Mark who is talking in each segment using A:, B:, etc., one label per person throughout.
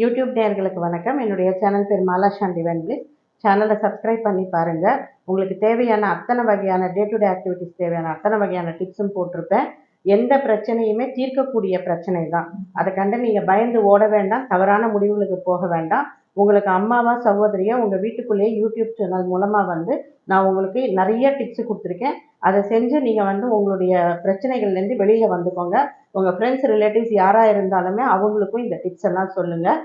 A: YouTube நேர்களுக்கு வணக்கம். என்னுடைய சேனல் பேர் மாலா சாண்டி வென்பிளிஸ் சேனலை சப்ஸ்கிரைப் பண்ணி பாருங்கள் உங்களுக்கு தேவையான அத்தனை வகையான டே டு டே ஆக்டிவிட்டிஸ் தேவையான அத்தனை வகையான டிப்ஸும் போட்டிருப்பேன். எந்த பிரச்சனையுமே தீர்க்கக்கூடிய பிரச்சனை தான். அதை கண்டு நீங்கள் பயந்து ஓட வேண்டாம். தவறான முடிவுகளுக்கு போக வேண்டாம். உங்களுக்கு அம்மாவா சகோதரியா உங்கள் வீட்டுக்குள்ளேயே யூடியூப் சேனல் மூலமாக வந்து நான் உங்களுக்கு நிறைய டிப்ஸ் கொடுத்துருக்கேன். அதை செஞ்சு நீங்கள் வந்து உங்களுடைய பிரச்சனைகள்லேருந்து வெளியில் வந்துக்கோங்க. உங்கள் ஃப்ரெண்ட்ஸ் ரிலேட்டிவ்ஸ் யாராக இருந்தாலுமே அவங்களுக்கும் இந்த டிப்ஸ் எல்லாம் சொல்லுங்கள்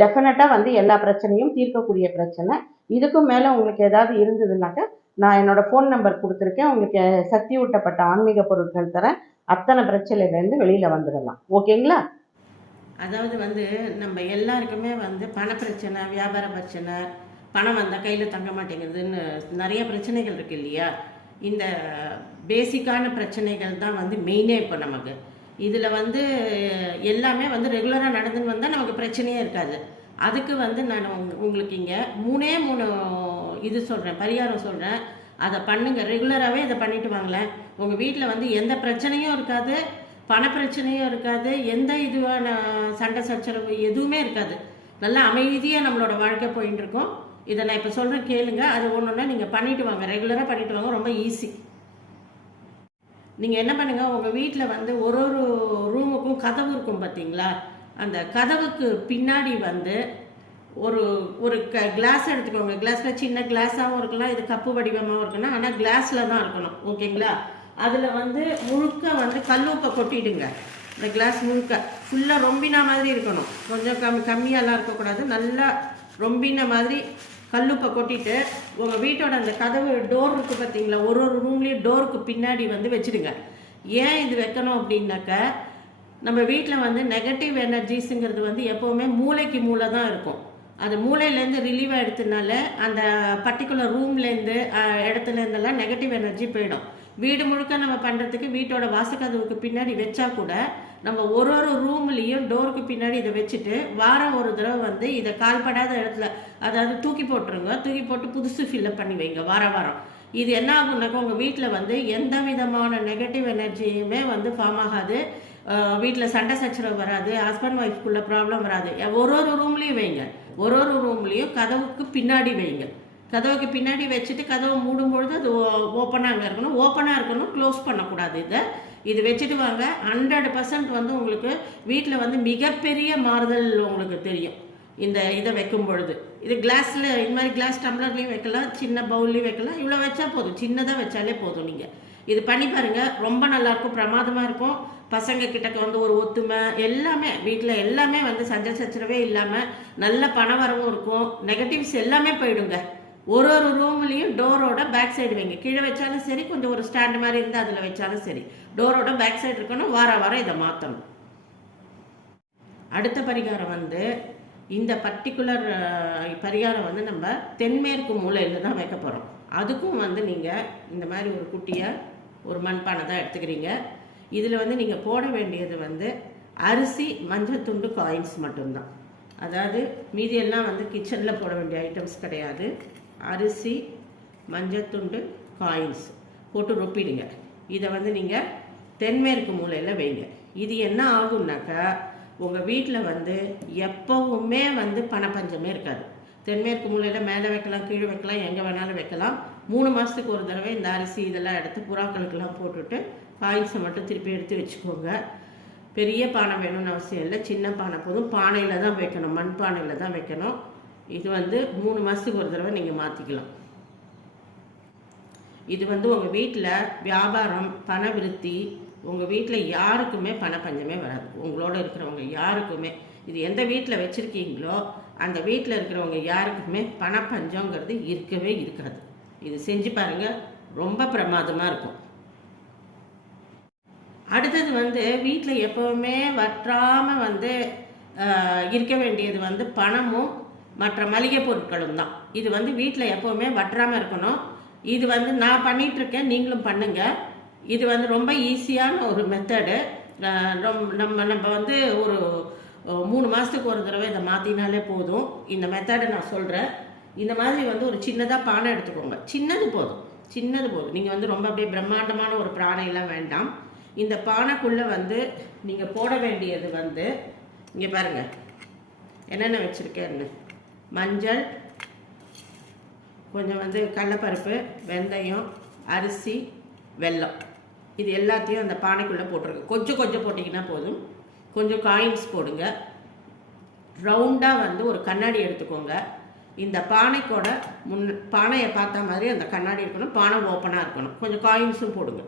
A: டெஃபினட்டாக வந்து எல்லா பிரச்சனையும் தீர்க்கக்கூடிய பிரச்சனை. இதுக்கும் மேலே உங்களுக்கு ஏதாவது இருந்ததுனாக்கா நான் என்னோடய ஃபோன் நம்பர் கொடுத்துருக்கேன். உங்களுக்கு சக்தி ஊட்டப்பட்ட ஆன்மீக பொருட்கள் தரேன். அத்தனை பிரச்சனையிலேருந்து வெளியில் வந்துடலாம். ஓகேங்களா
B: அதாவது வந்து நம்ம எல்லாருக்குமே வந்து பண பிரச்சனை வியாபார பிரச்சனை பணம் வந்தால் கையில் தங்க மாட்டேங்குதுன்னு நிறைய பிரச்சனைகள் இருக்குது இல்லையா? இந்த பேசிக்கான பிரச்சனைகள் தான் வந்து மெயினே இப்போ நமக்கு. இதில் வந்து எல்லாமே வந்து ரெகுலராக நடந்துன்னு வந்தால் நமக்கு பிரச்சனையே இருக்காது. அதுக்கு வந்து நான் உங்களுக்கு இங்கே மூணே மூணு இது சொல்கிறேன் பரிகாரம் சொல்கிறேன் அதை பண்ணுங்கள் ரெகுலராகவே இதை பண்ணிட்டு வாங்களேன். உங்கள் வீட்டில் வந்து எந்த பிரச்சனையும் இருக்காது. பண பிரச்சனையும் இருக்காது எந்த இதுவான சண்டை சச்சரவு எதுவுமே இருக்காது. நல்லா அமைதியாக நம்மளோட வாழ்க்கை போயின்னு இருக்கும் இதை நான் இப்போ சொல்கிறேன் கேளுங்க. அது ஒன்று ஒன்றா நீங்கள் பண்ணிட்டு வாங்க. ரெகுலராக பண்ணிட்டு வாங்க. ரொம்ப ஈஸி நீங்கள் என்ன பண்ணுங்கள் உங்கள் வீட்டில் வந்து ஒரு ஒரு ரூமுக்கும் கதவு இருக்கும் பார்த்தீங்களா அந்த கதவுக்கு பின்னாடி வந்து ஒரு ஒரு க கிளாஸ் எடுத்துக்கோங்க. கிளாஸில் சின்ன கிளாஸாகவும் இருக்கலாம். இது கப்பு வடிவமாகவும் இருக்கணும் ஆனால் கிளாஸில் தான் இருக்கணும். ஓகேங்களா அதில் வந்து முழுக்க வந்து கல்லூப்பை கொட்டிடுங்க. இந்த கிளாஸ் முழுக்க. ஃபுல்லாக ரொம்பினா மாதிரி இருக்கணும். கொஞ்சம் கம் கம்மியாலாம் இருக்கக்கூடாது. நல்லா ரொம்பின மாதிரி கல்லுப்பை கொட்டிட்டு உங்கள் வீட்டோட அந்த கதவு டோர் இருக்குது பார்த்தீங்களா? ஒரு ஒரு ரூம்லேயும் டோருக்கு பின்னாடி வந்து வச்சுடுங்க. ஏன் இது வைக்கணும் அப்படின்னாக்க நம்ம வீட்டில் வந்து நெகட்டிவ் எனர்ஜிஸுங்கிறது வந்து எப்போவுமே மூளைக்கு மூளை தான் இருக்கும். அது மூளையிலேருந்து ரிலீவ் ஆகிடுறதுனால அந்த பர்டிகுலர் ரூம்லேருந்து இடத்துலேருந்தெல்லாம் நெகட்டிவ் எனர்ஜி போயிடும். வீடு முழுக்க நம்ம பண்ணுறதுக்கு வீட்டோட வாசக்கதவுக்கு பின்னாடி வச்சா கூட நம்ம ஒரு ஒரு ரூம்லேயும் டோருக்கு பின்னாடி இதை வச்சுட்டு வாரம் ஒரு தடவை வந்து இதை கால்படாத இடத்துல அதாவது தூக்கி போட்டுருங்க. தூக்கி போட்டு புதுசு ஃபில்லப் பண்ணி வைங்க வாரம் வாரம். இது என்ன ஆகுனாக்கா உங்கள் வீட்டில் வந்து எந்த விதமான நெகட்டிவ் எனர்ஜியுமே வந்து ஃபார்ம் ஆகாது. வீட்டில் சண்டை சச்சரவு வராது. ஹஸ்பண்ட் ஒய்ஃப்குள்ள ப்ராப்ளம் வராது. ஒரு ஒரு ரூம்லேயும் வைங்க. ஒரு ஒரு ரூம்லேயும் கதவுக்கு பின்னாடி வைங்க. கதவுக்கு பின்னாடி வச்சுட்டு கதவை மூடும்பொழுது அது ஓப்பனாக அங்கே இருக்கணும். ஓப்பனாக இருக்கணும். க்ளோஸ் பண்ணக்கூடாது இதை. இது வச்சுட்டு வாங்க. ஹண்ட்ரட் பர்சன்ட் வந்து உங்களுக்கு வீட்டில் வந்து மிகப்பெரிய மாறுதல் உங்களுக்கு தெரியும். இந்த இதை வைக்கும் பொழுது. இது கிளாஸில் இது மாதிரி கிளாஸ் டம்ளர்லேயும் வைக்கலாம். சின்ன பவுல்லையும் வைக்கலாம். இவ்வளோ வச்சா போதும். சின்னதாக வச்சாலே போதும் நீங்கள் இது பண்ணி பாருங்கள் ரொம்ப நல்லாயிருக்கும் பிரமாதமாக இருக்கும். பசங்க கிட்டக்க வந்து ஒரு ஒத்துமை. எல்லாமே வீட்டில் எல்லாமே வந்து சஞ்சல் சச்சரவே இல்லாமல் நல்ல பண வரவும் இருக்கும். நெகட்டிவ்ஸ் எல்லாமே போயிடுங்க. ஒரு ஒரு ரூம்லேயும் டோரோட பேக் சைடு வைங்க. கீழே வச்சாலும் சரி கொஞ்சம் ஒரு ஸ்டாண்ட் மாதிரி இருந்தால் அதில் வச்சாலும் சரி. டோரோட பேக் சைடு இருக்கணும் வார வாரம் இதை மாற்றணும் அடுத்த பரிகாரம் வந்து இந்த பர்டிகுலர் பரிகாரம் வந்து நம்ம தென்மேற்கு மூலையில் தான் வைக்க போகிறோம் அதுக்கும் வந்து நீங்கள் இந்த மாதிரி ஒரு குட்டியை ஒரு மண்பானை தான் எடுத்துக்கிறீங்க. இதில் வந்து நீங்கள் போட வேண்டியது வந்து அரிசி மஞ்சள் துண்டு காயின்ஸ் மட்டும்தான். அதாவது மீதியெல்லாம் வந்து கிச்சனில் போட வேண்டிய ஐட்டம்ஸ் கிடையாது. அரிசி மஞ்சள் துண்டு காயின்ஸ் போட்டு ரொப்பிடுங்க. இதை வந்து நீங்கள் தென்மேற்கு மூலையில் வைங்க. இது என்ன ஆகும்னாக்கா உங்கள் வீட்டில் வந்து எப்போவுமே வந்து பணப்பஞ்சமே இருக்காது. தென்மேற்கு மூலையில் மேலே வைக்கலாம் கீழே வைக்கலாம் எங்கே வேணாலும் வைக்கலாம். மூணு மாதத்துக்கு ஒரு தடவை இந்த அரிசி இதெல்லாம் எடுத்து புறாக்களுக்கெல்லாம் போட்டுட்டு காயின்ஸை மட்டும் திருப்பி எடுத்து வச்சுக்கோங்க. பெரிய பானை வேணும்னு அவசியம் இல்லை. சின்ன பானை போதும். பானையில் தான் வைக்கணும். மண் பானையில் தான் வைக்கணும். இது வந்து மூணு மாதத்துக்கு ஒரு தடவை நீங்கள் மாற்றிக்கலாம் இது வந்து உங்கள் வீட்டில் வியாபாரம் பண விருத்தி உங்கள் வீட்டில் யாருக்குமே பண பஞ்சமே வராது. உங்களோட இருக்கிறவங்க யாருக்குமே. இது எந்த வீட்டில் வச்சுருக்கீங்களோ அந்த வீட்டில் இருக்கிறவங்க யாருக்குமே பண பஞ்சங்கிறது இருக்கவே இருக்காது. இது செஞ்சு பாருங்கள் ரொம்ப பிரமாதமாக இருக்கும். அடுத்தது வந்து வீட்டில் எப்போவுமே வற்றாமல் வந்து இருக்க வேண்டியது வந்து பணமும் மற்ற மளிகை பொருட்களும் தான். இது வந்து வீட்டில் எப்போவுமே வற்றாமல் இருக்கணும். இது வந்து நான் பண்ணிகிட்ருக்கேன் நீங்களும் பண்ணுங்கள் இது வந்து ரொம்ப ஈஸியான ஒரு மெத்தடு நம்ம நம்ம வந்து ஒரு மூணு மாதத்துக்கு ஒரு தடவை இதை மாற்றினாலே போதும். இந்த மெத்தடை நான் சொல்கிறேன் இந்த மாதிரி வந்து ஒரு சின்னதாக பானை எடுத்துக்கோங்க. சின்னது போதும். சின்னது போதும். நீங்கள் வந்து ரொம்ப அப்படியே பிரம்மாண்டமான ஒரு பிராணையெல்லாம் வேண்டாம். இந்த பானைக்குள்ளே வந்து நீங்கள் போட வேண்டியது வந்து இங்கே பாருங்கள் என்னென்ன வச்சுருக்கேன்னு. மஞ்சள் கொஞ்சம் வந்து கடலப்பருப்பு வெந்தயம் அரிசி வெல்லம். இது எல்லாத்தையும் அந்த பானைக்குள்ளே போட்டிருக்கு கொஞ்சம் கொஞ்சம் போட்டிங்கன்னா போதும். கொஞ்சம் காயின்ஸ் போடுங்க. ரவுண்டாக வந்து ஒரு கண்ணாடி எடுத்துக்கோங்க. இந்த பானைக்கோட முன் பானையை பார்த்த மாதிரி அந்த கண்ணாடி இருக்கணும். பானை ஓப்பனாக இருக்கணும். கொஞ்சம் காயின்ஸும் போடுங்க.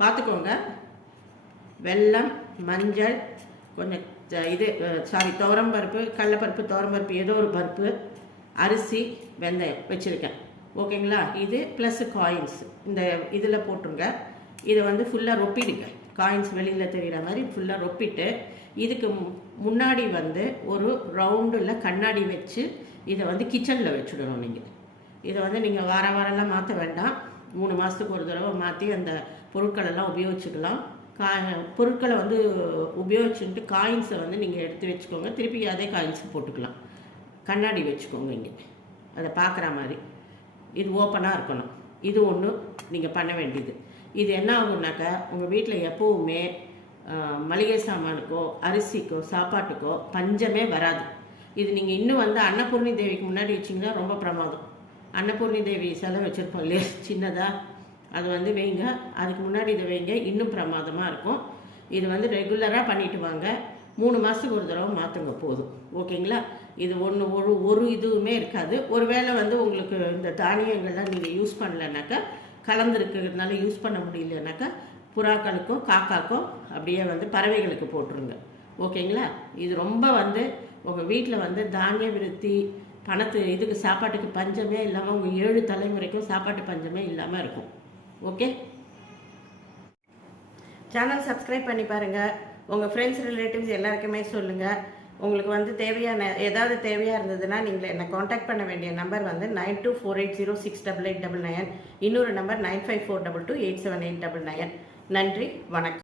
B: பார்த்துக்கோங்க. வெல்லம் மஞ்சள் கொஞ்சம் இது சாரி துவரம்பருப்பு கடலப்பருப்பு துவரம்பருப்பு ஏதோ ஒரு பருப்பு அரிசி வெந்தயம் வச்சுருக்கேன். ஓகேங்களா? இது ப்ளஸ் காயின்ஸ் இந்த இதில் போட்டுருங்க. இதை வந்து ஃபுல்லாக ரொப்பிடுங்க. காயின்ஸ் வெளியில் தெரிகிற மாதிரி ஃபுல்லாக ரொப்பிட்டு இதுக்கு மு- முன்னாடி வந்து ஒரு ரவுண்டில் கண்ணாடி வச்சு இதை வந்து கிச்சனில் வச்சுடணும் நீங்கள் இதை வந்து நீங்கள் வார வாரம்லாம் மாற்ற வேண்டாம். மூணு மாதத்துக்கு ஒரு தடவை மாற்றி அந்த பொருட்களெல்லாம் உபயோகிச்சுக்கலாம். கா பொருட்களை வந்து உபயோகிச்சுட்டு காயின்ஸை வந்து நீங்கள் எடுத்து வச்சுக்கோங்க. திருப்பி அதே காயின்ஸ் போட்டுக்கலாம். கண்ணாடி வச்சுக்கோங்க இங்கே. அதை பார்க்குற மாதிரி. இது ஓப்பனாக இருக்கணும். இது ஒன்று நீங்கள் பண்ண வேண்டியது. இது என்ன ஆகும்னாக்கா உங்கள் வீட்டில் எப்போவுமே மளிகை சாமானுக்கோ அரிசிக்கோ சாப்பாட்டுக்கோ பஞ்சமே வராது. இது நீங்கள் இன்னும் வந்து அன்னபூர்ணி தேவிக்கு முன்னாடி வச்சிங்கன்னா ரொம்ப பிரமாதம். அன்னபூர்ணி தேவி சிலை வச்சுருப்போம் இல்லையா? சின்னதாக அது வந்து வைங்க. அதுக்கு முன்னாடி இதை வைங்க. இன்னும் பிரமாதமாக இருக்கும். இது வந்து ரெகுலராக பண்ணிட்டு வாங்க. மூணு மாதத்துக்கு ஒரு தடவை மாற்றுங்க போதும். ஓகேங்களா? இது ஒன்று ஒரு ஒரு இதுவுமே இருக்காது. ஒருவேளை வந்து உங்களுக்கு இந்த தானியங்கள்லாம் நீங்கள் யூஸ் பண்ணலைனாக்கா கலந்துருக்கிறதுனால யூஸ் பண்ண முடியலனாக்கா புறாக்களுக்கோ காக்காக்கோ அப்படியே வந்து பறவைகளுக்கு போட்டுருங்க. ஓகேங்களா? இது ரொம்ப வந்து உங்கள் வீட்டில் வந்து தானிய விருத்தி பணத்து இதுக்கு சாப்பாட்டுக்கு பஞ்சமே இல்லாமல் உங்கள் ஏழு தலைமுறைக்கும் சாப்பாட்டு பஞ்சமே இல்லாமல் இருக்கும். ஓகே? சேனல் சப்ஸ்கிரைப் பண்ணி பாருங்கள் உங்கள் ஃப்ரெண்ட்ஸ் ரிலேட்டிவ்ஸ் எல்லாருக்குமே சொல்லுங்கள் உங்களுக்கு வந்து தேவையான ஏதாவது தேவையாக இருந்ததுன்னா நீங்கள் என்னை காண்டாக்ட் பண்ண வேண்டிய நம்பர் வந்து nine two four eight zero six double eight double nine இன்னொரு number nine five four double two eight seven eight double nine நன்றி வணக்கம்.